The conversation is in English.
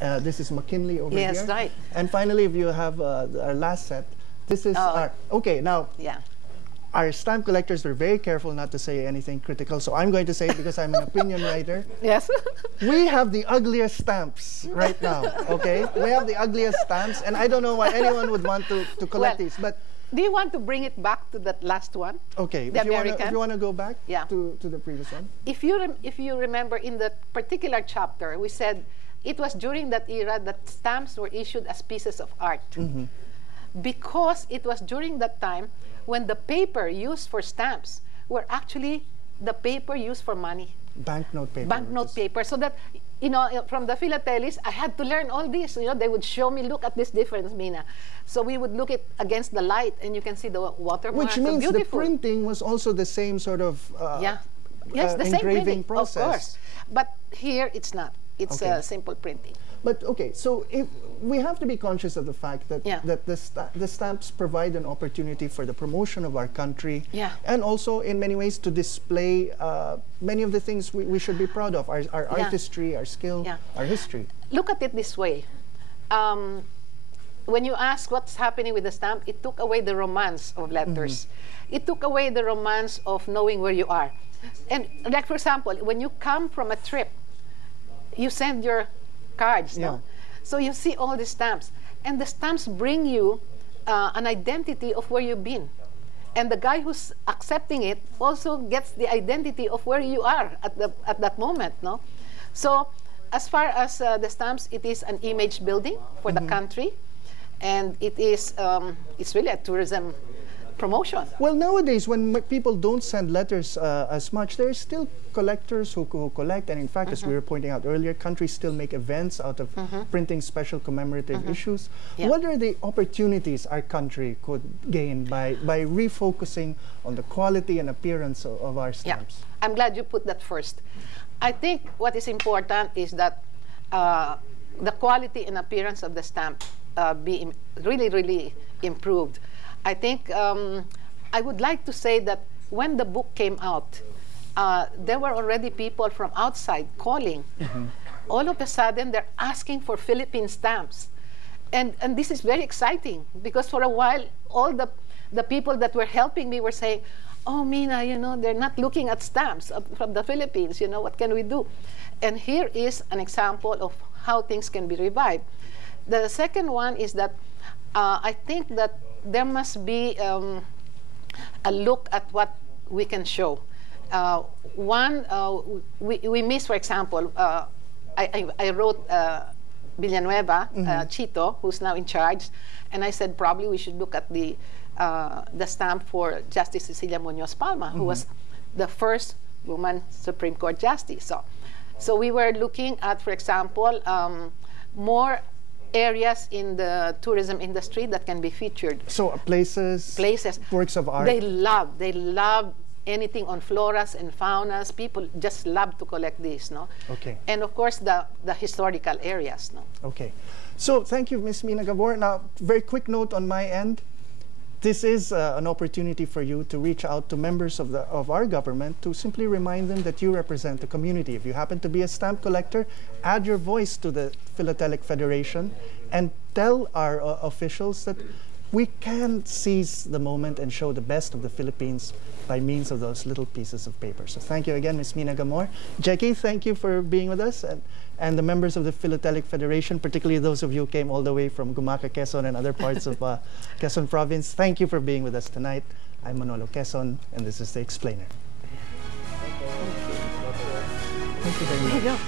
This is McKinley over here. Yes, right. And finally, if you have our last set, this is our... Okay, now, our stamp collectors were very careful not to say anything critical, so I'm going to say it because I'm an opinion writer. Yes. We have the ugliest stamps right now, okay? We have the ugliest stamps, and I don't know why anyone would want to collect these, but... Do you want to bring it back to that last one? Okay, if you want to go back to the previous one. If you remember, in that particular chapter, we said it was during that era that stamps were issued as pieces of art. Because it was during that time when the paper used for stamps were actually the paper used for money. Banknote paper. Banknote paper. So that, you know, from the philatelists, I had to learn all this. You know, they would show me, look at this difference, Mina. So we would look at against the light, and you can see the watermarks. Which means the printing was also the same sort of yes, the same engraving printing, process. Of course. But here it's not. It's simple printing. But okay, so if we have to be conscious of the fact that that the stamps provide an opportunity for the promotion of our country, and also in many ways to display many of the things we should be proud of, our artistry, our skill, our history. Look at it this way. When you ask what's happening with the stamp, it took away the romance of letters. It took away the romance of knowing where you are. And like, for example, when you come from a trip, you send your cards, no? So you see all the stamps, and the stamps bring you an identity of where you've been, and the guy who's accepting it also gets the identity of where you are at that moment, no? So as far as the stamps, it is an image building for the country, and it is it's really a tourism promotion. Well, nowadays, when people don't send letters as much, there are still collectors who collect, and in fact, as we were pointing out earlier, countries still make events out of printing special commemorative issues. What are the opportunities our country could gain by refocusing on the quality and appearance of our stamps? I'm glad you put that first. I think what is important is that the quality and appearance of the stamp be really improved. I think I would like to say that when the book came out, there were already people from outside calling. All of a sudden, they're asking for Philippine stamps. And this is very exciting, because for a while, all the people that were helping me were saying, oh, Mina, you know, they're not looking at stamps from the Philippines. You know, what can we do? And here is an example of how things can be revived. The second one is that I think that there must be a look at what we can show. We miss, for example, I wrote Villanueva, Chito, who's now in charge, and I said probably we should look at the stamp for Justice Cecilia Munoz Palma, who was the first woman Supreme Court Justice. So we were looking at, for example, more areas in the tourism industry that can be featured. So places, works of art. They love anything on floras and faunas. People just love to collect these, no? Okay. And of course the historical areas, no? Okay. So thank you, Ms. Mina Gabor. Now, very quick note on my end. This is an opportunity for you to reach out to members of our government to simply remind them that you represent the community. If you happen to be a stamp collector, add your voice to the Philatelic Federation and tell our officials that we can seize the moment and show the best of the Philippines by means of those little pieces of paper. So thank you again, Ms. Mina Gabor. Jackie, thank you for being with us. And the members of the Philatelic Federation, particularly those of you who came all the way from Gumaca, Quezon, and other parts of Quezon Province, thank you for being with us tonight. I'm Manolo Quezon, and this is The Explainer. Thank you very much.